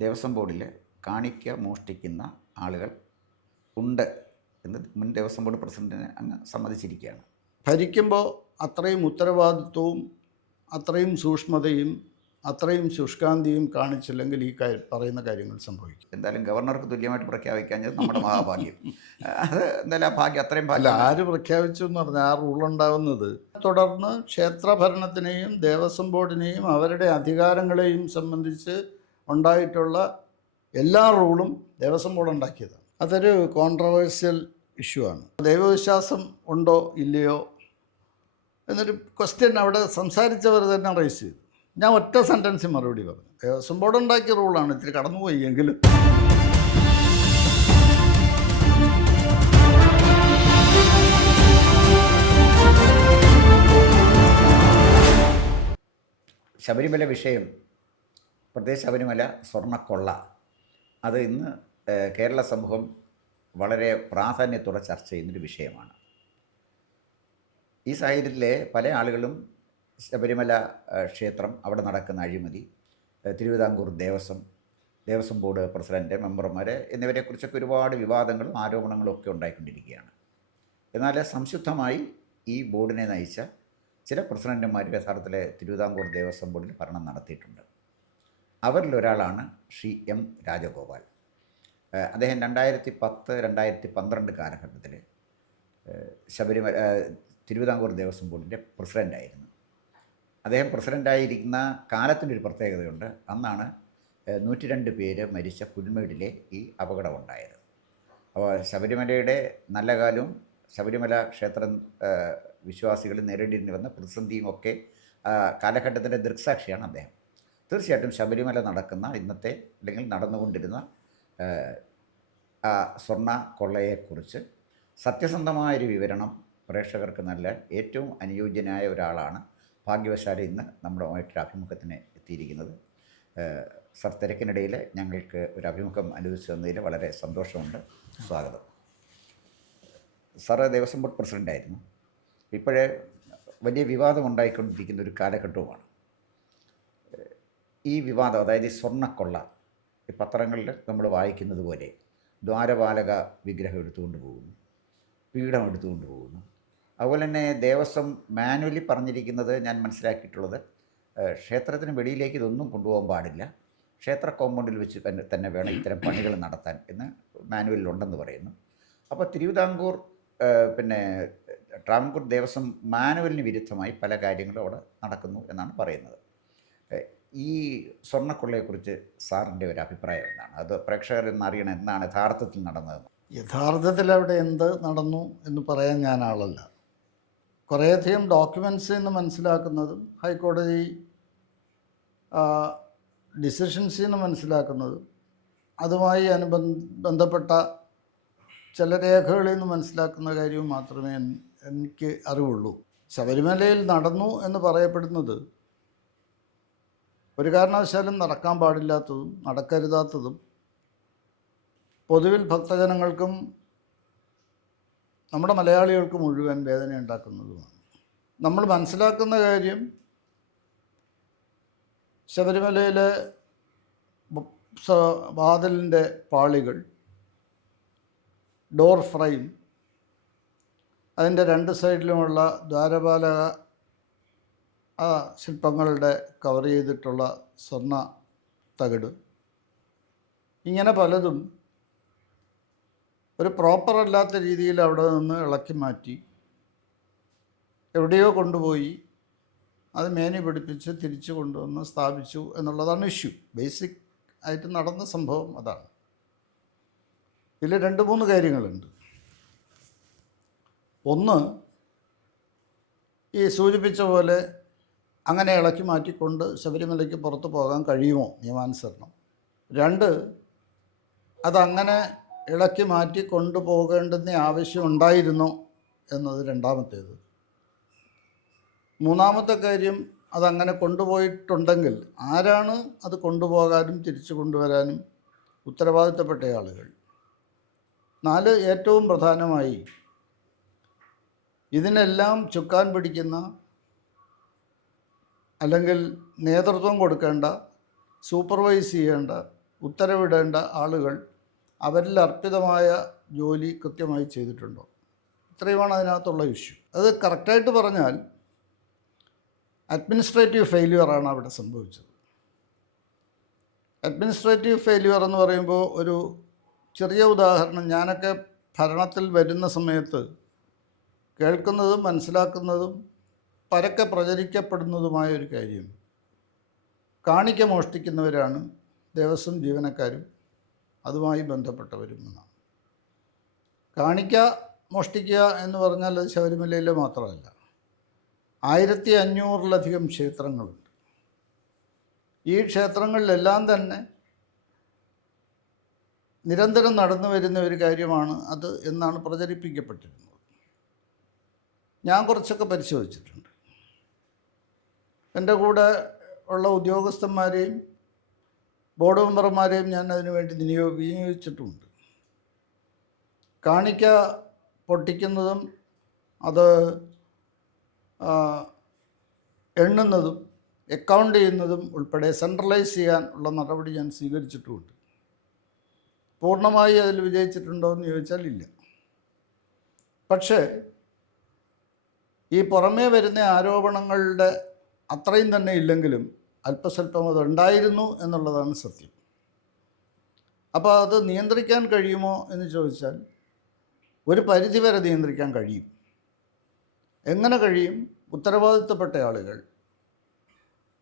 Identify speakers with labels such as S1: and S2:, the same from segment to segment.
S1: ദേവസ്വം ബോർഡിൽ കാണിക്ക മോഷ്ടിക്കുന്ന ആളുകൾ ഉണ്ട് എന്ന് മുൻ ദേവസ്വം ബോർഡ് പ്രസിഡന്റിനെ അങ്ങ് സമ്മതിച്ചിരിക്കുകയാണ്.
S2: ഭരിക്കുമ്പോൾ അത്രയും ഉത്തരവാദിത്വവും അത്രയും സൂക്ഷ്മതയും അത്രയും ശുഷ്കാന്തിയും കാണിച്ചില്ലെങ്കിൽ ഈ പറയുന്ന കാര്യങ്ങൾ സംഭവിക്കും.
S1: എന്തായാലും ഗവർണർക്ക് തുല്യമായിട്ട് പ്രഖ്യാപിക്കാഞ്ഞത് നമ്മുടെ മഹാഭാഗ്യം. അത് എന്തായാലും ആ ഭാഗ്യം അത്രയും
S2: അല്ല ആര് പ്രഖ്യാപിച്ചു എന്ന് പറഞ്ഞാൽ ആ റൂൾ ഉണ്ടാവുന്നത്. തുടർന്ന് ക്ഷേത്രഭരണത്തിനെയും ദേവസ്വം ബോർഡിനെയും അവരുടെ അധികാരങ്ങളെയും സംബന്ധിച്ച് ഉണ്ടായിട്ടുള്ള എല്ലാ റൂളും ദേവസ്വം ബോർഡ് ഉണ്ടാക്കിയതാണ്. അതൊരു കോൺട്രവേഴ്സ്യൽ ഇഷ്യൂ ആണ്. ദൈവവിശ്വാസം ഉണ്ടോ ഇല്ലയോ എന്നൊരു ക്വസ്റ്റ്യൻ അവിടെ സംസാരിച്ചവർ തന്നെ റേസ് ചെയ്തു. ഞാൻ ഒറ്റ സെന്റൻസിൽ മറുപടി പറഞ്ഞു. ദേവസ്വം ബോർഡ് ഉണ്ടാക്കിയ റൂളാണ് ഇത്തിരി കടന്നുപോയി എങ്കിലും
S1: ശബരിമല വിഷയം പ്രത്യേകിച്ച് ശബരിമല സ്വർണക്കൊള്ള. അത് ഇന്ന് കേരള സമൂഹം വളരെ പ്രാധാന്യത്തോടെ ചർച്ച ചെയ്യുന്നൊരു വിഷയമാണ്. ഈ സാഹചര്യത്തിലെ പല ആളുകളും ശബരിമല ക്ഷേത്രം അവിടെ നടക്കുന്ന അഴിമതി തിരുവിതാംകൂർ ദേവസ്വം ദേവസ്വം ബോർഡ് പ്രസിഡന്റ് മെമ്പർമാർ എന്നിവരെക്കുറിച്ചൊക്കെ ഒരുപാട് വിവാദങ്ങളും ആരോപണങ്ങളും ഒക്കെ ഉണ്ടായിക്കൊണ്ടിരിക്കുകയാണ്. എന്നാൽ സംശുദ്ധമായി ഈ ബോർഡിനെ നയിച്ച ചില പ്രസിഡന്റുമാർ യഥാർത്ഥത്തിൽ തിരുവിതാംകൂർ ദേവസ്വം ബോർഡിൽ ഭരണം നടത്തിയിട്ടുണ്ട്. അവരിലൊരാളാണ് ശ്രീ എം രാജഗോപാൽ. അദ്ദേഹം രണ്ടായിരത്തി പത്ത് രണ്ടായിരത്തി പന്ത്രണ്ട് കാലഘട്ടത്തിൽ ശബരിമല തിരുവിതാംകൂർ ദേവസ്വം ബോർഡിന്റെ പ്രസിഡന്റായിരുന്നു അദ്ദേഹം പ്രസിഡന്റായിരിക്കുന്ന കാലത്തിന്റെ ഒരു പ്രത്യേകതയുണ്ട്. അന്നാണ് ഏഹ് നൂറ്റി രണ്ട് പേര് മരിച്ച പുൽമേടിലെ ഈ അപകടമുണ്ടായത്. അപ്പോൾ ശബരിമലയുടെ നല്ല കാലവും ശബരിമല ക്ഷേത്രം വിശ്വാസികൾ നേരിടേണ്ടി വന്ന പ്രതിസന്ധിയും ഒക്കെ കാലഘട്ടത്തിന്റെ ദൃക്സാക്ഷിയാണ് അദ്ദേഹം. തീർച്ചയായിട്ടും ശബരിമല നടക്കുന്ന ഇന്നത്തെ അല്ലെങ്കിൽ നടന്നുകൊണ്ടിരുന്ന ആ സ്വർണ കൊള്ളയെക്കുറിച്ച് സത്യസന്ധമായൊരു വിവരണം പ്രേക്ഷകർക്ക് നല്ല ഏറ്റവും അനുയോജ്യനായ ഒരാളാണ് ഭാഗ്യവശാല ഇന്ന് നമ്മുടെ ആയിട്ടൊരു അഭിമുഖത്തിന് എത്തിയിരിക്കുന്നത്. സർ തിരക്കിനിടയിൽ ഞങ്ങൾക്ക് ഒരു അഭിമുഖം അനുവദിച്ചു തന്നതിൽ വളരെ സന്തോഷമുണ്ട്. സ്വാഗതം. സാറ് ദേവസ്വം ബോർഡ് പ്രസിഡന്റായിരുന്നു ഇപ്പോഴേ വലിയ വിവാദം ഉണ്ടായിക്കൊണ്ടിരിക്കുന്ന ഒരു കാലഘട്ടവുമാണ്. ഈ വിവാദം അതായത് ഈ സ്വർണക്കൊള്ള ഈ പത്രങ്ങളിൽ നമ്മൾ വായിക്കുന്നത് പോലെ ദ്വാരപാലക വിഗ്രഹം എടുത്തുകൊണ്ട് പോകുന്നു പീഠം എടുത്തുകൊണ്ട് പോകുന്നു. അതുപോലെ തന്നെ ദേവസ്വം മാനുവലി പറഞ്ഞിരിക്കുന്നത് ഞാൻ മനസ്സിലാക്കിയിട്ടുള്ളത് ക്ഷേത്രത്തിന് വെളിയിലേക്ക് ഇതൊന്നും കൊണ്ടുപോകാൻ പാടില്ല. ക്ഷേത്ര കോമ്പൗണ്ടിൽ വെച്ച് തന്നെ വേണം ഇത്തരം പണികൾ നടത്താൻ എന്ന് മാനുവലിലുണ്ടെന്ന് പറയുന്നു. അപ്പോൾ തിരുവിതാംകൂർ പിന്നെ ട്രാവൻകൂർ ദേവസ്വം മാനുവലിന് വിരുദ്ധമായി പല കാര്യങ്ങളും അവിടെ നടക്കുന്നു എന്നാണ് പറയുന്നത്. ഈ സ്വർണക്കൊള്ളയെക്കുറിച്ച് സാറിന്റെ ഒരു അഭിപ്രായം എന്താണ്? അത് പ്രേക്ഷകർ നിന്ന് അറിയണം എന്താണ് യഥാർത്ഥത്തിൽ നടന്നത്?
S2: യഥാർത്ഥത്തിൽ അവിടെ എന്ത് നടന്നു എന്ന് പറയാൻ ഞാൻ ആളല്ല കുറേയധികം ഡോക്യുമെന്റ്സ് എന്ന് മനസ്സിലാക്കുന്നതും ഹൈക്കോടതി ഡിസിഷൻസ് എന്ന് മനസ്സിലാക്കുന്നതും അതുമായി അനുബന്ധ ബന്ധപ്പെട്ട ചില രേഖകളിൽ നിന്ന് മനസ്സിലാക്കുന്ന കാര്യവും മാത്രമേ എനിക്ക് അറിവുള്ളൂ. ശബരിമലയിൽ നടന്നു എന്ന് പറയപ്പെടുന്നത് ഒരു കാരണവശാലും നടക്കാൻ പാടില്ലാത്തതും നടക്കരുതാത്തതും പൊതുവിൽ ഭക്തജനങ്ങൾക്കും നമ്മുടെ മലയാളികൾക്ക് മുഴുവൻ വേദന ഉണ്ടാക്കുന്നതുമാണ്. നമ്മൾ മനസ്സിലാക്കുന്ന കാര്യം ശബരിമലയിലെ വാതിലിന്റെ പാളികൾ ഡോർ ഫ്രെയിം അതിന്റെ രണ്ട് സൈഡിലുമുള്ള ദ്വാരപാലക ആ ശില്പങ്ങളുടെ കവർ ചെയ്തിട്ടുള്ള സ്വർണ തകിട്. ഇങ്ങനെ പലതും ഒരു പ്രോപ്പർ അല്ലാത്ത രീതിയിൽ അവിടെ നിന്ന് ഇളക്കി മാറ്റി എവിടെയോ കൊണ്ടുപോയി അത് മേനി പിടിപ്പിച്ച് തിരിച്ചു കൊണ്ടുവന്ന് സ്ഥാപിച്ചു എന്നുള്ളതാണ് ഇഷ്യൂ ബേസിക് ആയിട്ട് നടന്ന സംഭവം അതാണ്. ഇതിൽ രണ്ട് മൂന്ന് കാര്യങ്ങളുണ്ട്. ഒന്ന് ഈ സൂചിപ്പിച്ച പോലെ അങ്ങനെ ഇളക്കി മാറ്റിക്കൊണ്ട് ശബരിമലയ്ക്ക് പുറത്ത് പോകാൻ കഴിയുമോ? നിയമാനുസരണം രണ്ട് അതങ്ങനെ ഇളക്കി മാറ്റി കൊണ്ടുപോകേണ്ടുന്ന ആവശ്യം ഉണ്ടായിരുന്നോ എന്നത് രണ്ടാമത്തേത്. മൂന്നാമത്തെ കാര്യം അതങ്ങനെ കൊണ്ടുപോയിട്ടുണ്ടെങ്കിൽ ആരാണ് അത് കൊണ്ടുപോകാനും തിരിച്ചു കൊണ്ടുവരാനും ഉത്തരവാദിത്തപ്പെട്ട ആളുകൾ? നാല് ഏറ്റവും പ്രധാനമായി ഇതിനെല്ലാം ചുക്കാൻ പിടിക്കുന്ന അല്ലെങ്കിൽ നേതൃത്വം കൊടുക്കേണ്ട സൂപ്പർവൈസ് ചെയ്യേണ്ട ഉത്തരവിടേണ്ട ആളുകൾ അവരിൽ അർപ്പിതമായ ജോലി കൃത്യമായി ചെയ്തിട്ടുണ്ടോ? ഇത്രയുമാണ് അതിനകത്തുള്ള ഇഷ്യൂ അത് കറക്റ്റായിട്ട് പറഞ്ഞാൽ അഡ്മിനിസ്ട്രേറ്റീവ് ഫെയിലിയറാണ് അവിടെ സംഭവിച്ചത്. അഡ്മിനിസ്ട്രേറ്റീവ് ഫെയിലിയർ എന്ന് പറയുമ്പോൾ ഒരു ചെറിയ ഉദാഹരണം ഞാനൊക്കെ ഭരണത്തിൽ വരുന്ന സമയത്ത് കേൾക്കുന്നതും മനസ്സിലാക്കുന്നതും പരക്കെ പ്രചരിക്കപ്പെടുന്നതുമായ ഒരു കാര്യം. കാണിക്ക മോഷ്ടിക്കുന്നവരാണ് ദേവസ്വം ജീവനക്കാരും അതുമായി ബന്ധപ്പെട്ടവരും എന്നാണ്. കാണിക്ക മോഷ്ടിക്കുക എന്ന് പറഞ്ഞാൽ അത് ശബരിമലയിൽ മാത്രമല്ല. ആയിരത്തി അഞ്ഞൂറിലധികം ക്ഷേത്രങ്ങളുണ്ട്. ഈ ക്ഷേത്രങ്ങളിലെല്ലാം തന്നെ നിരന്തരം നടന്നു വരുന്ന ഒരു കാര്യമാണ് അത് എന്നാണ് പ്രചരിപ്പിക്കപ്പെട്ടിരുന്നത്. ഞാൻ കുറച്ചൊക്കെ പരിശോധിച്ചിട്ടുണ്ട്. എന്റെ കൂടെ ഉള്ള ഉദ്യോഗസ്ഥന്മാരെയും ബോർഡ് മെമ്പർമാരെയും ഞാൻ അതിനു വേണ്ടി വിനിയോ വിനിയോഗിച്ചിട്ടുമുണ്ട് കാണിക്ക പൊട്ടിക്കുന്നതും അത് എണ്ണുന്നതും അക്കൗണ്ട് ചെയ്യുന്നതും ഉൾപ്പെടെ സെൻട്രലൈസ് ചെയ്യാൻ ഉള്ള നടപടി ഞാൻ സ്വീകരിച്ചിട്ടുമുണ്ട് പൂർണമായി അതിൽ വിജയിച്ചിട്ടുണ്ടോ എന്ന് ചോദിച്ചാൽ ഇല്ല. പക്ഷേ ഈ പുറമേ വരുന്ന ആരോപണങ്ങളുടെ അത്രയും തന്നെ ഇല്ലെങ്കിലും അല്പസ്വല്പം അത് ഉണ്ടായിരുന്നു എന്നുള്ളതാണ് സത്യം. അപ്പോൾ അത് നിയന്ത്രിക്കാൻ കഴിയുമോ എന്ന് ചോദിച്ചാൽ ഒരു പരിധിവരെ നിയന്ത്രിക്കാൻ കഴിയും. എങ്ങനെ കഴിയും? ഉത്തരവാദിത്തപ്പെട്ട ആളുകൾ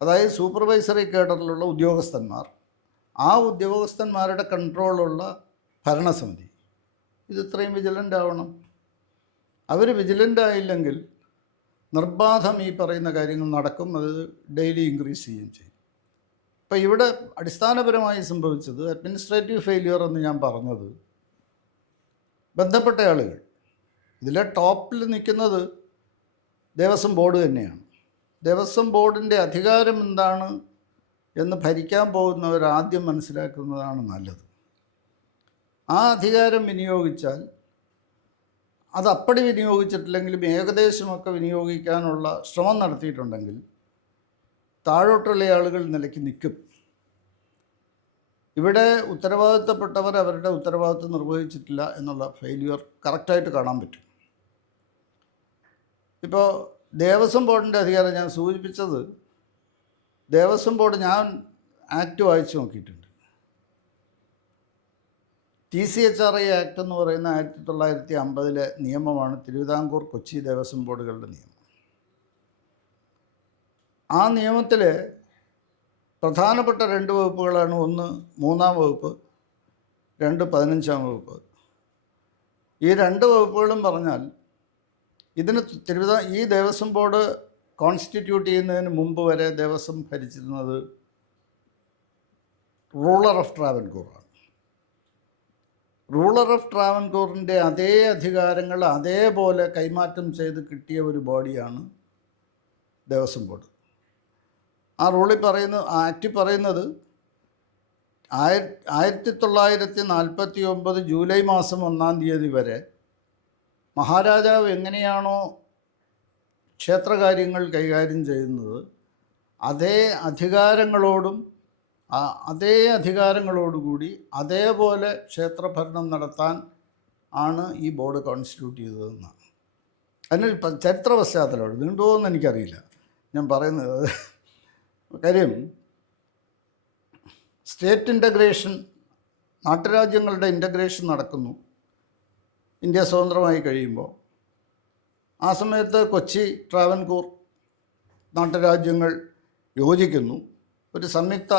S2: അതായത് സൂപ്പർവൈസറി കേഡറിലുള്ള ഉദ്യോഗസ്ഥന്മാർ ആ ഉദ്യോഗസ്ഥന്മാരുടെ കൺട്രോളുള്ള ഭരണസമിതി. ഇത് ഇത്രയും വിജിലന്റ് ആവണം. അവർ വിജിലന്റ് ആയില്ലെങ്കിൽ നിർബാധം ഈ പറയുന്ന കാര്യങ്ങൾ നടക്കും അത് ഡെയിലി ഇൻക്രീസ് ചെയ്യുകയും ചെയ്യും. അപ്പോൾ ഇവിടെ അടിസ്ഥാനപരമായി സംഭവിച്ചത് അഡ്മിനിസ്ട്രേറ്റീവ് ഫെയിലിയർ എന്ന് ഞാൻ പറഞ്ഞത് ബന്ധപ്പെട്ട ആളുകൾ. ഇതിലെ ടോപ്പിൽ നിൽക്കുന്നത് ദേവസ്വം ബോർഡ് തന്നെയാണ്. ദേവസ്വം ബോർഡിന്റെ അധികാരം എന്താണ് എന്ന് ഭരിക്കാൻ പോകുന്നവർ ആദ്യം മനസ്സിലാക്കുന്നതാണ് നല്ലത്. ആ അധികാരം വിനിയോഗിച്ചാൽ അത് അപ്പടി വിനിയോഗിച്ചിട്ടില്ലെങ്കിലും ഏകദേശമൊക്കെ വിനിയോഗിക്കാനുള്ള ശ്രമം നടത്തിയിട്ടുണ്ടെങ്കിൽ താഴോട്ടുള്ള ആളുകൾ നിലയ്ക്ക് നിൽക്കും. ഇവിടെ ഉത്തരവാദിത്തപ്പെട്ടവർ അവരുടെ ഉത്തരവാദിത്തം നിർവഹിച്ചിട്ടില്ല എന്നുള്ള ഫെയിലിയർ കറക്റ്റായിട്ട് കാണാൻ പറ്റും. ഇപ്പോൾ ദേവസ്വം ബോർഡിന്റെ അധികാരം ഞാൻ സൂചിപ്പിച്ചത് ദേവസ്വം ബോർഡ് ഞാൻ ആക്റ്റ് വായിച്ചു നോക്കിയിട്ടുണ്ട്. T C H R I act എന്ന് പറയുന്ന ആയിരത്തി തൊള്ളായിരത്തി അമ്പതിലെ നിയമമാണ് തിരുവിതാംകൂർ കൊച്ചി ദേവസ്വം ബോർഡുകളുടെ നിയമം. ആ നിയമത്തിൽ പ്രധാനപ്പെട്ട രണ്ട് വകുപ്പുകളാണ് ഒന്ന് മൂന്നാം വകുപ്പ് രണ്ട് പതിനഞ്ചാം വകുപ്പ്. ഈ രണ്ട് വകുപ്പുകളും പറഞ്ഞാൽ ഇതിന് തിരുവിതാ ഈ ദേവസ്വം ബോർഡ് കോൺസ്റ്റിറ്റ്യൂട്ട് ചെയ്യുന്നതിന് മുമ്പ് വരെ ദേവസ്വം ഭരിച്ചിരുന്നത് റൂളർ ഓഫ് ട്രാവൻകൂറാണ്. റൂളർ ഓഫ് ട്രാവൻകൂറിന്റെ അതേ അധികാരങ്ങൾ അതേപോലെ കൈമാറ്റം ചെയ്ത് കിട്ടിയ ഒരു ബോഡിയാണ് ദേവസ്വം ബോർഡ്. ആ റൂളിൽ പറയുന്ന ആക്ട് പറയുന്നത് ആയിര ആയിരത്തി തൊള്ളായിരത്തി നാൽപ്പത്തി ഒമ്പത് ജൂലൈ മാസം ഒന്നാം തീയതി വരെ മഹാരാജാവ് എങ്ങനെയാണോ ക്ഷേത്രകാര്യങ്ങൾ കൈകാര്യം ചെയ്യുന്നത് അതേ അധികാരങ്ങളോടും അതേ അധികാരങ്ങളോടുകൂടി അതേപോലെ ക്ഷേത്രഭരണം നടത്താൻ ആണ് ഈ ബോർഡ് കോൺസ്റ്റിറ്റ്യൂട്ട് ചെയ്തതെന്നാണ് അതിനൊരു ചരിത്ര പശ്ചാത്തലമുണ്ട്. നീണ്ടുപോകുമെന്ന് എനിക്കറിയില്ല. ഞാൻ പറയുന്നത് കാര്യം സ്റ്റേറ്റ് ഇന്റഗ്രേഷൻ നാട്ടുരാജ്യങ്ങളുടെ ഇന്റഗ്രേഷൻ നടക്കുന്നു. ഇന്ത്യ സ്വതന്ത്രമായി കഴിയുമ്പോൾ. ആ സമയത്ത് കൊച്ചി ട്രാവൻകൂർ നാട്ടുരാജ്യങ്ങൾ യോജിക്കുന്നു. ഒരു സംയുക്ത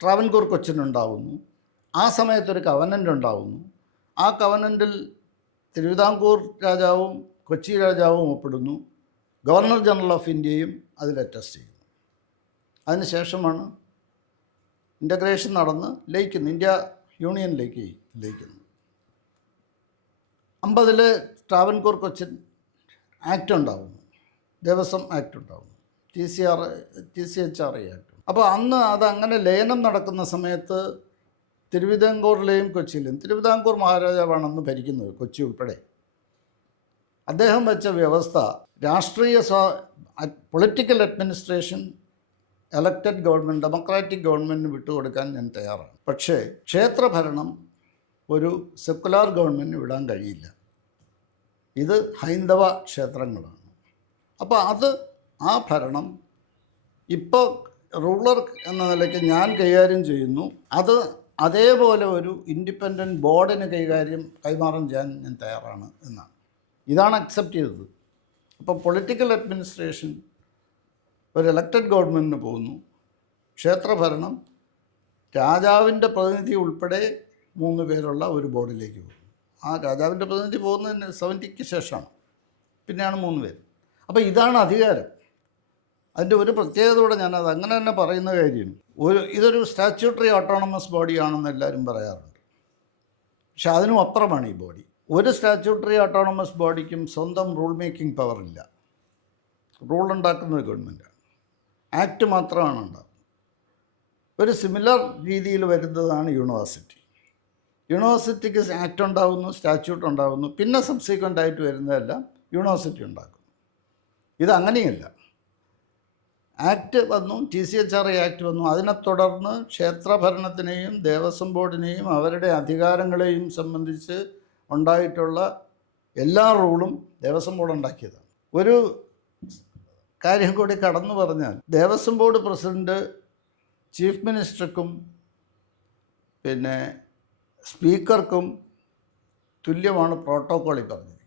S2: ട്രാവൻകൂർ കൊച്ചിനുണ്ടാവുന്നു. ആ സമയത്തൊരു കവനന്റ് ഉണ്ടാവുന്നു ആ കവനന്റിൽ തിരുവിതാംകൂർ രാജാവും കൊച്ചി രാജാവും ഒപ്പിടുന്നു. ഗവർണർ ജനറൽ ഓഫ് ഇന്ത്യയും അതിൽ അറ്റസ്റ്റ് ചെയ്യുന്നു. അതിനുശേഷമാണ് ഇന്റഗ്രേഷൻ നടന്ന് ലയിക്കുന്നു ഇന്ത്യ യൂണിയനിലേക്ക് ലയിക്കുന്നു അമ്പതിൽ ട്രാവൻകൂർ കൊച്ചിൻ ആക്ട് ഉണ്ടാവുന്നു. ദേവസ്വം ആക്ട് ഉണ്ടാവുന്നു. T C R T C H R I act. അപ്പോൾ അന്ന് അതങ്ങനെ ലയനം നടക്കുന്ന സമയത്ത് തിരുവിതാംകൂറിലെയും കൊച്ചിയിലും തിരുവിതാംകൂർ മഹാരാജാവാണ് അന്ന് ഭരിക്കുന്നത് കൊച്ചി ഉൾപ്പെടെ. അദ്ദേഹം വെച്ച വ്യവസ്ഥ രാഷ്ട്രീയ സ്വാ political administration elected government democratic ഗവൺമെന്റിന് വിട്ടുകൊടുക്കാൻ ഞാൻ തയ്യാറാണ്. പക്ഷേ ക്ഷേത്രഭരണം ഒരു സെക്കുലാർ ഗവൺമെന്റിന് വിടാൻ കഴിയില്ല. ഇത് ഹൈന്ദവ ക്ഷേത്രങ്ങളാണ്. അപ്പോൾ അത് ആ ഭരണം ഇപ്പോൾ റൂളർ എന്ന നിലയ്ക്ക് ഞാൻ കൈകാര്യം ചെയ്യുന്നു. അത് അതേപോലെ ഒരു ഇൻഡിപെൻഡന്റ് ബോർഡിന് കൈകാര്യം കൈമാറാൻ ചെയ്യാൻ ഞാൻ തയ്യാറാണ് എന്നാണ്. ഇതാണ് അക്സെപ്റ്റ് ചെയ്തത്. അപ്പോൾ പൊളിറ്റിക്കൽ അഡ്മിനിസ്ട്രേഷൻ ഒരു ഇലക്റ്റഡ് ഗവൺമെന്റിന് പോകുന്നു. ക്ഷേത്രഭരണം രാജാവിന്റെ പ്രതിനിധി ഉൾപ്പെടെ മൂന്ന് പേരുള്ള ഒരു ബോർഡിലേക്ക് പോകും ആ രാജാവിന്റെ പ്രതിനിധി പോകുന്നതിന് സെവന്റിക്ക് ശേഷമാണ്. പിന്നെയാണ് മൂന്ന് പേര്. അപ്പോൾ ഇതാണ് അധികാരം. അതിന്റെ ഒരു പ്രത്യേകത കൂടെ ഞാനത് അങ്ങനെ തന്നെ പറയുന്ന കാര്യം ഒരു ഇതൊരു സ്റ്റാച്യൂട്ടറി ഓട്ടോണമസ് ബോഡിയാണെന്ന് എല്ലാവരും പറയാറുണ്ട്. പക്ഷെ അതിനും അപ്പുറമാണ് ഈ ബോഡി ഒരു സ്റ്റാച്യൂട്ടറി ഓട്ടോണമസ് ബോഡിക്കും സ്വന്തം റൂൾ മേക്കിംഗ് പവർ ഇല്ല. റൂൾ ഉണ്ടാക്കുന്ന ഒരു ഗവൺമെന്റാണ് ആക്ട് മാത്രമാണ് ഉണ്ടാകുന്നത് ഒരു സിമിലർ രീതിയിൽ വരുന്നതാണ് യൂണിവേഴ്സിറ്റി യൂണിവേഴ്സിറ്റിക്ക് ആക്ട് ഉണ്ടാകുന്നു സ്റ്റാച്യൂട്ട് ഉണ്ടാകുന്നു പിന്നെ സബ്സീക്വന്റ് ആയിട്ട് വരുന്നതെല്ലാം യൂണിവേഴ്സിറ്റി ഉണ്ടാക്കുന്നു. ഇത് അങ്ങനെയല്ല. ആക്ട് വന്നു T C H R act വന്നു. അതിനെ തുടർന്ന് ക്ഷേത്രഭരണത്തിനെയും ദേവസ്വം ബോർഡിനെയും അവരുടെ അധികാരങ്ങളെയും സംബന്ധിച്ച് ഉണ്ടായിട്ടുള്ള എല്ലാ റൂളും ദേവസ്വം ബോർഡ് ഉണ്ടാക്കിയതാണ്. ഒരു കാര്യം കൂടി കടന്നു പറഞ്ഞാൽ ദേവസ്വം ബോർഡ് പ്രസിഡന്റ് ചീഫ് മിനിസ്റ്റർക്കും പിന്നെ സ്പീക്കർക്കും തുല്യമാണ് പ്രോട്ടോക്കോളിൽ പറഞ്ഞിരിക്കുന്നത്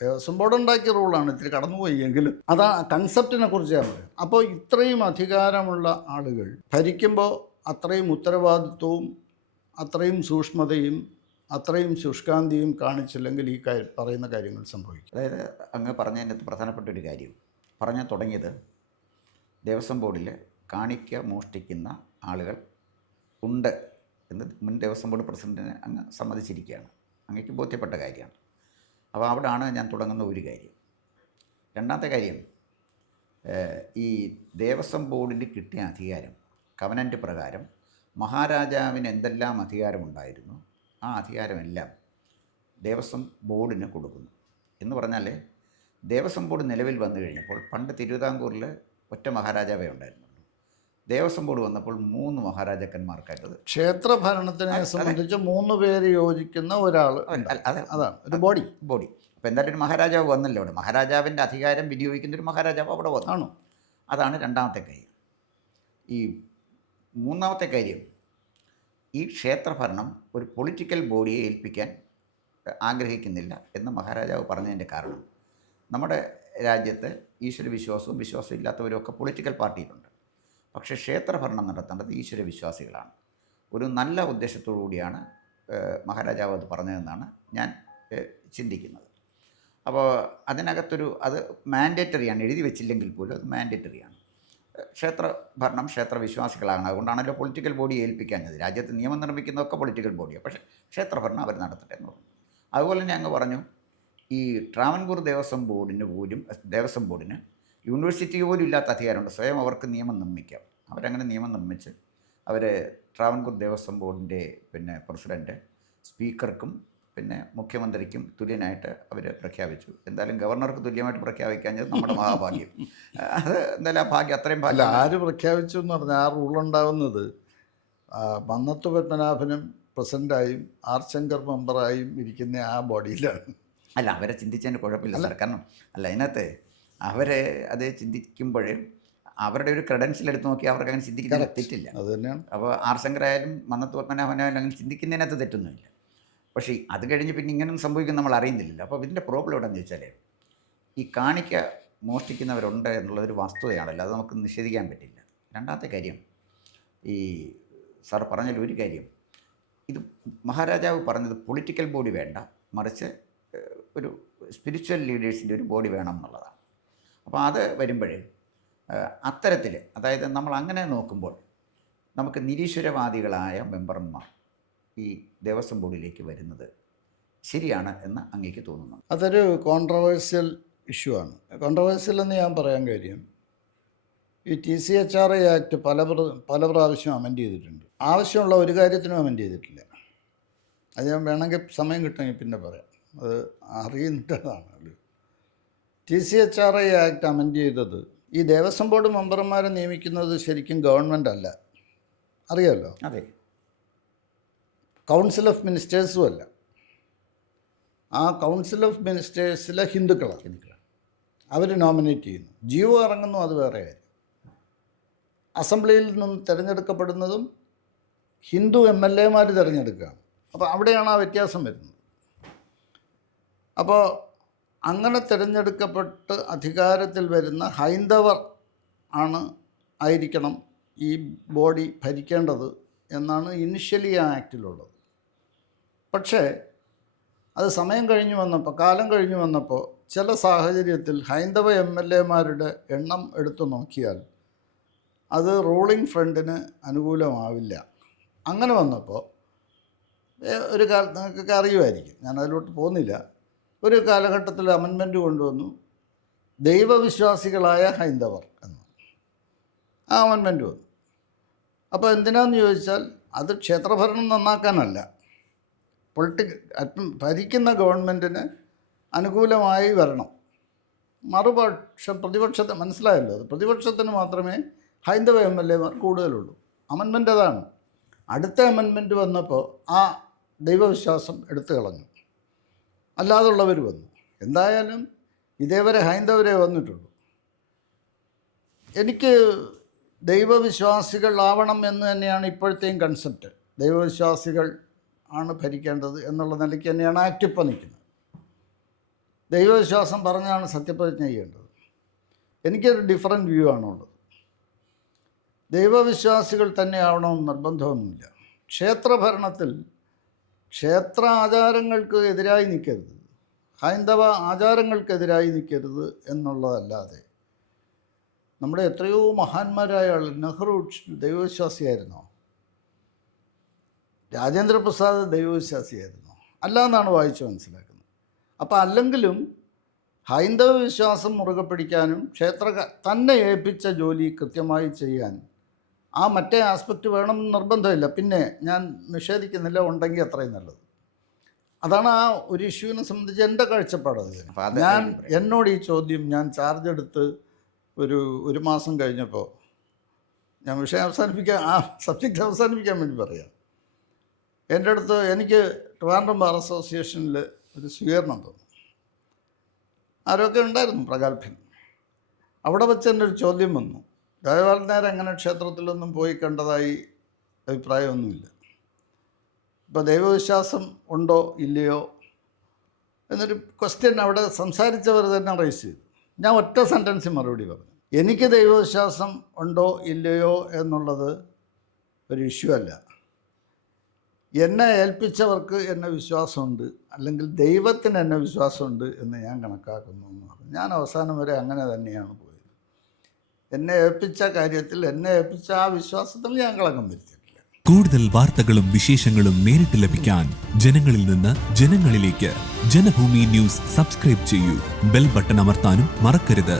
S2: ദേവസ്വം ബോർഡ് ഉണ്ടാക്കിയ റൂളാണ് ഇത്തിരി കടന്നുപോയി എങ്കിലും അത് ആ കൺസെപ്റ്റിനെ കുറിച്ചാണ് പറയുന്നത് അപ്പോൾ ഇത്രയും അധികാരമുള്ള ആളുകൾ ഭരിക്കുമ്പോൾ അത്രയും ഉത്തരവാദിത്വവും അത്രയും സൂക്ഷ്മതയും അത്രയും ശുഷ്കാന്തിയും കാണിച്ചില്ലെങ്കിൽ ഈ പറയുന്ന കാര്യങ്ങൾ സംഭവിക്കും.
S1: അതായത് അങ്ങ് പറഞ്ഞതിന്റെ പ്രധാനപ്പെട്ട ഒരു കാര്യം. പറഞ്ഞു തുടങ്ങിയത് ദേവസ്വം ബോർഡിൽ കാണിക്ക മോഷ്ടിക്കുന്ന ആളുകൾ ഉണ്ട് എന്ന് മുൻ ദേവസ്വം ബോർഡ് പ്രസിഡന്റിനെ അങ്ങ് സമ്മതിച്ചിരിക്കുകയാണ്. അങ്ങേക്ക് ബോധ്യപ്പെട്ട കാര്യമാണ്. അപ്പോൾ അവിടാണ് ഞാൻ തുടങ്ങുന്ന ഒരു കാര്യം. രണ്ടാമത്തെ കാര്യം ഈ ദേവസ്വം ബോർഡിന് കിട്ടിയ അധികാരം കവനന്റ് പ്രകാരം മഹാരാജാവിന് എന്തെല്ലാം അധികാരമുണ്ടായിരുന്നു ആ അധികാരമെല്ലാം ദേവസ്വം ബോർഡിന് കൊടുക്കുന്നു. എന്ന് പറഞ്ഞാൽ ദേവസ്വം ബോർഡ് നിലവിൽ വന്നു കഴിഞ്ഞപ്പോൾ പണ്ട് തിരുവിതാംകൂറിൽ ഒറ്റ മഹാരാജാവേ ഉണ്ടായിരുന്നുള്ളൂ ദേവസ്വം ബോർഡ് വന്നപ്പോൾ മൂന്ന് മഹാരാജാക്കന്മാർക്കായിട്ടത്.
S2: ക്ഷേത്ര
S1: ഭരണത്തിനെ
S2: സംബന്ധിച്ച് മൂന്ന് പേര് യോജിക്കുന്ന ഒരാൾ അതാണ് ഒരു ബോഡി.
S1: ബോഡി. അപ്പോൾ എന്തായാലും ഒരു മഹാരാജാവ് വന്നല്ലോ അവിടെ. മഹാരാജാവിന്റെ അധികാരം വിനിയോഗിക്കുന്ന ഒരു മഹാരാജാവ് അവിടെ
S2: വന്നാണോ
S1: അതാണ് രണ്ടാമത്തെ കാര്യം. ഈ മൂന്നാമത്തെ കാര്യം ഈ ക്ഷേത്രഭരണം ഒരു പൊളിറ്റിക്കൽ ബോഡിയെ ഏൽപ്പിക്കാൻ ആഗ്രഹിക്കുന്നില്ല എന്ന് മഹാരാജാവ് പറഞ്ഞതിന്റെ കാരണം നമ്മുടെ രാജ്യത്ത് ഈശ്വര വിശ്വാസവും വിശ്വാസം ഇല്ലാത്തവരും ഒക്കെ പൊളിറ്റിക്കൽ പാർട്ടിയിലുണ്ട്. പക്ഷേ ക്ഷേത്രഭരണം നടത്തേണ്ടത് ഈശ്വര വിശ്വാസികളാണ് ഒരു നല്ല ഉദ്ദേശത്തോടു കൂടിയാണ് മഹാരാജാവ് അത് പറഞ്ഞതെന്നാണ് ഞാൻ ചിന്തിക്കുന്നത്. അപ്പോൾ അതിനകത്തൊരു അത് മാൻഡേറ്ററിയാണ് എഴുതി വെച്ചില്ലെങ്കിൽ പോലും അത് മാൻഡേറ്ററിയാണ്. ക്ഷേത്ര ഭരണം ക്ഷേത്ര വിശ്വാസികളാണ് അതുകൊണ്ടാണല്ലോ പൊളിറ്റിക്കൽ ബോഡി ഏൽപ്പിക്കാഞ്ഞത്. രാജ്യത്ത് നിയമം നിർമ്മിക്കുന്നതൊക്കെ പൊളിറ്റിക്കൽ ബോഡിയാണ് പക്ഷേ ക്ഷേത്രഭരണം അവർ നടത്തട്ടെ എന്ന് പറഞ്ഞു. അതുപോലെ തന്നെ അങ്ങ് പറഞ്ഞു ഈ ട്രാവൻകൂർ ദേവസ്വം ബോർഡിന് പോലും ദേവസ്വം ബോർഡിന് യൂണിവേഴ്സിറ്റി പോലും ഇല്ലാത്ത അധികാരമുണ്ട്. സ്വയം അവർക്ക് നിയമം നിർമ്മിക്കാം. അവരങ്ങനെ നിയമം നിർമ്മിച്ച് അവർ ട്രാവൻകൂർ ദേവസ്വം ബോർഡിന്റെ പിന്നെ പ്രസിഡന്റ് സ്പീക്കർക്കും പിന്നെ മുഖ്യമന്ത്രിക്കും തുല്യനായിട്ട് അവർ പ്രഖ്യാപിച്ചു. എന്തായാലും ഗവർണർക്ക് തുല്യമായിട്ട് പ്രഖ്യാപിക്കാഞ്ഞത് നമ്മുടെ മഹാഭാഗ്യം. അത് എന്തായാലും ആ ഭാഗ്യം അത്രയും ഭാഗ്യം
S2: ആര് പ്രഖ്യാപിച്ചു എന്ന് പറഞ്ഞാൽ ആ റൂൾ ഉണ്ടാവുന്നത് ആ, മന്നത്ത് പത്മനാഭനും പ്രസിഡന്റായും ആർ ശങ്കർ മെമ്പറായും ഇരിക്കുന്ന ആ ബോഡിയിലാണ്.
S1: അല്ല അവരെ ചിന്തിച്ചതിന് കുഴപ്പമില്ല സാർ. കാരണം അല്ല അതിനകത്ത് അവരെ അത് ചിന്തിക്കുമ്പോൾ അവരുടെ ഒരു ക്രെഡൻഷ്യൽ എടുത്ത് നോക്കി അവർക്ക് അങ്ങനെ ചിന്തിക്കുന്നതിന്. തെറ്റില്ല.
S2: അത് തന്നെയാണ്
S1: അപ്പോൾ ആർ ശങ്കരായാലും മന്നത്ത് പത്മനാഭനായാലും അങ്ങനെ ചിന്തിക്കുന്നതിനകത്ത് തെറ്റൊന്നുമില്ല. പക്ഷേ അത് കഴിഞ്ഞ് പിന്നെ ഇങ്ങനെ സംഭവിക്കും നമ്മൾ അറിയുന്നില്ലല്ലോ. അപ്പോൾ ഇതിന്റെ പ്രോബ്ലം എവിടെയെന്ന് വെച്ചാൽ ഈ കാണിക്ക മോഷ്ടിക്കുന്നവരുണ്ട് എന്നുള്ളൊരു വസ്തുതയാണല്ലോ. അത് നമുക്ക് നിഷേധിക്കാൻ പറ്റില്ല. രണ്ടാമത്തെ കാര്യം ഈ സാർ പറഞ്ഞതിൽ ഒരു കാര്യം. ഇത് മഹാരാജാവ് പറഞ്ഞത് പൊളിറ്റിക്കൽ ബോഡി വേണ്ട. മറിച്ച് ഒരു സ്പിരിച്വൽ ലീഡേഴ്സിന്റെ ഒരു ബോഡി വേണം എന്നുള്ളതാണ്. അപ്പോൾ അത് വരുമ്പോഴേ അത്തരത്തിൽ അതായത് നമ്മൾ അങ്ങനെ നോക്കുമ്പോൾ നമുക്ക് നിരീശ്വരവാദികളായ മെമ്പർമാർ ഈ ദേവസ്വം ബോർഡിലേക്ക് വരുന്നത് ശരിയാണ് എന്ന് അങ്ങേക്ക് തോന്നുന്നു.
S2: അതൊരു കോൺട്രവേഴ്സ്യൽ ഇഷ്യൂ ആണ്. കോൺട്രവേഴ്സ്യൽ എന്ന് ഞാൻ പറയാൻ കാര്യം ഈ T C H R I act പല പല പ്രാവശ്യം അമെൻഡ് ചെയ്തിട്ടുണ്ട്. ആവശ്യമുള്ള ഒരു കാര്യത്തിനും അമെൻഡ് ചെയ്തിട്ടില്ല. അത് ഞാൻ വേണമെങ്കിൽ സമയം കിട്ടുമെങ്കിൽ പിന്നെ പറയാം. അത് അറിയുന്നതാണ്. T C H R I act amend ചെയ്തത്. ഈ ദേവസ്വം ബോർഡ് മെമ്പർമാരെ നിയമിക്കുന്നത് ശരിക്കും ഗവൺമെന്റ് അല്ല. അറിയാമല്ലോ
S1: അതെ.
S2: കൗൺസിൽ ഓഫ് മിനിസ്റ്റേഴ്സും അല്ല. ആ കൗൺസിൽ ഓഫ് മിനിസ്റ്റേഴ്സിലെ ഹിന്ദുക്കളാണ്.
S1: ഹിന്ദുക്കളാണ്.
S2: അവർ നോമിനേറ്റ് ചെയ്യുന്നു. ജിയോ ഇറങ്ങുന്നു അത് വേറെ കാര്യം. അസംബ്ലിയിൽ നിന്നും തിരഞ്ഞെടുക്കപ്പെടുന്നതും ഹിന്ദു എം എൽ എമാർ തിരഞ്ഞെടുക്കുകയാണ്. അപ്പോൾ അവിടെയാണ് ആ വ്യത്യാസം വരുന്നത്. അപ്പോൾ അങ്ങനെ തിരഞ്ഞെടുക്കപ്പെട്ട് അധികാരത്തിൽ വരുന്ന ഹൈന്ദവർ ആണ് ആയിരിക്കണം ഈ ബോഡി ഭരിക്കേണ്ടത് എന്നാണ് ഇനിഷ്യലി ആ ആക്റ്റിലുള്ളത്. പക്ഷേ അത് സമയം കഴിഞ്ഞു വന്നപ്പോൾ കാലം കഴിഞ്ഞു വന്നപ്പോൾ ചില സാഹചര്യത്തിൽ ഹൈന്ദവ എം എൽ എമാരുടെ എണ്ണം എടുത്തു നോക്കിയാൽ അത് റൂളിംഗ് ഫ്രണ്ടിന് അനുകൂലമാവില്ല. അങ്ങനെ വന്നപ്പോൾ ഒരു കാലത്ത് നിങ്ങൾക്കൊക്കെ അറിയുമായിരിക്കും. ഞാൻ അതിലോട്ട് പോകുന്നില്ല. ഒരു കാലഘട്ടത്തിൽ അമെൻമെന്റ് കൊണ്ടുവന്നു. ദൈവവിശ്വാസികളായ ഹൈന്ദവർ എന്ന്. ആ അമെൻമെന്റ് വന്നു. അപ്പോൾ എന്തിനാന്ന് ചോദിച്ചാൽ അത് ക്ഷേത്രഭരണം നന്നാക്കാനല്ല. പൊളിറ്റിക് ഭരിക്കുന്ന ഗവൺമെന്റിന് അനുകൂലമായി വരണം. മറുപക്ഷം പ്രതിപക്ഷത്തെ മനസ്സിലായല്ലോ അത്. പ്രതിപക്ഷത്തിന് മാത്രമേ ഹൈന്ദവ എം എൽ എമാർ കൂടുതലുള്ളൂ. അമൻമെന്റ് അതാണ്. അടുത്ത അമൻമെന്റ് വന്നപ്പോൾ ആ ദൈവവിശ്വാസം എടുത്തു കളഞ്ഞു. അല്ലാതുള്ളവർ വന്നു. എന്തായാലും ഇതേവരെ ഹൈന്ദവരെ വന്നിട്ടുള്ളൂ. എനിക്ക് ദൈവവിശ്വാസികളാവണം എന്ന് തന്നെയാണ് ഇപ്പോഴത്തെയും കൺസെപ്റ്റ് ദൈവവിശ്വാസികൾ ആണ് ഭരിക്കേണ്ടത് എന്നുള്ള നിലയ്ക്ക് തന്നെയാണ് ആക്റ്റിപ്പ നിൽക്കുന്നത്. ദൈവവിശ്വാസം പറഞ്ഞാണ് സത്യപ്രതിജ്ഞ ചെയ്യേണ്ടത്. എനിക്കൊരു ഡിഫറെന്റ് വ്യൂ ആണുള്ളത് ദൈവവിശ്വാസികൾ തന്നെ ആവണമെന്ന് നിർബന്ധമൊന്നുമില്ല. ക്ഷേത്രഭരണത്തിൽ ക്ഷേത്ര ആചാരങ്ങൾക്ക് എതിരായി നിൽക്കരുത്. ഹൈന്ദവ ആചാരങ്ങൾക്കെതിരായി നിൽക്കരുത് എന്നുള്ളതല്ലാതെ നമ്മുടെ എത്രയോ മഹാന്മാരായ ആൾ നെഹ്റു ദൈവവിശ്വാസിയായിരുന്നോ? രാജേന്ദ്ര പ്രസാദ് ദൈവവിശ്വാസിയായിരുന്നു? അല്ല എന്നാണ് വായിച്ച് മനസ്സിലാക്കുന്നത്. അപ്പോൾ അല്ലെങ്കിലും ഹൈന്ദവ വിശ്വാസം മുറുകെ പിടിക്കാനും ക്ഷേത്ര തന്നെ ഏൽപ്പിച്ച ജോലി കൃത്യമായി ചെയ്യാൻ ആ മറ്റേ ആസ്പെക്റ്റ് വേണം നിർബന്ധമില്ല. പിന്നെ ഞാൻ നിഷേധിക്കുന്നില്ല ഉണ്ടെങ്കിൽ അത്രയും നല്ലത്. അതാണ് ആ ഒരു ഇഷ്യൂവിനെ സംബന്ധിച്ച് എന്റെ കാഴ്ചപ്പാട്. അത് ഞാൻ എന്നോട് ഈ ചോദ്യം ഞാൻ ചാർജ് എടുത്ത് ഒരു ഒരു മാസം കഴിഞ്ഞപ്പോൾ ഞാൻ വിഷയം അവസാനിപ്പിക്കാൻ ആ സബ്ജക്റ്റ് അവസാനിപ്പിക്കാൻ വേണ്ടി പറയാം. എന്റെ അടുത്ത് എനിക്ക് ട്രിവാൻഡ്രം ബാർ അസോസിയേഷനിൽ ഒരു സ്വീകരണം തോന്നി. ആരൊക്കെ ഉണ്ടായിരുന്നു? പ്രഗത്ഭൻ. അവിടെ വെച്ച് എന്റെ ഒരു ചോദ്യം വന്നു. ജയവാൽ നേരം അങ്ങനെ ക്ഷേത്രത്തിലൊന്നും പോയി കണ്ടതായി അഭിപ്രായമൊന്നുമില്ല. ഇപ്പോൾ ദൈവവിശ്വാസം ഉണ്ടോ ഇല്ലയോ എന്നൊരു ക്വസ്റ്റ്യൻ അവിടെ സംസാരിച്ചവർ തന്നെ റേസ് ചെയ്തു. ഞാൻ ഒറ്റ സെന്റൻസിൽ മറുപടി പറഞ്ഞു. എനിക്ക് ദൈവവിശ്വാസം ഉണ്ടോ ഇല്ലയോ എന്നുള്ളത് ഒരു ഇഷ്യൂ അല്ല. എന്നെ ഏൽപ്പിച്ചവർക്ക് എന്നെ വിശ്വാസമുണ്ട് അല്ലെങ്കിൽ ദൈവത്തിന് എന്നെ വിശ്വാസമുണ്ട് എന്ന് ഞാൻ കണക്കാക്കുന്നു എന്ന് പറഞ്ഞു. ഞാൻ അവസാനം വരെ അങ്ങനെ തന്നെയാണ് എന്നെ ഏൽപ്പിച്ച കാര്യത്തിൽ എന്നെ ഏൽപ്പിച്ച ആ വിശ്വാസത്തിൽ ഞാൻ കളങ്കം വരുത്തിയിട്ടില്ല
S3: കൂടുതൽ വാർത്തകളും വിശേഷങ്ങളും നേരിട്ട് ലഭിക്കാൻ ജനങ്ങളിൽ നിന്ന് ജനങ്ങളിലേക്ക് ജനഭൂമി ന്യൂസ് സബ്സ്ക്രൈബ് ചെയ്യൂ. ബെൽ ബട്ടൺ അമർത്താനും മറക്കരുത്.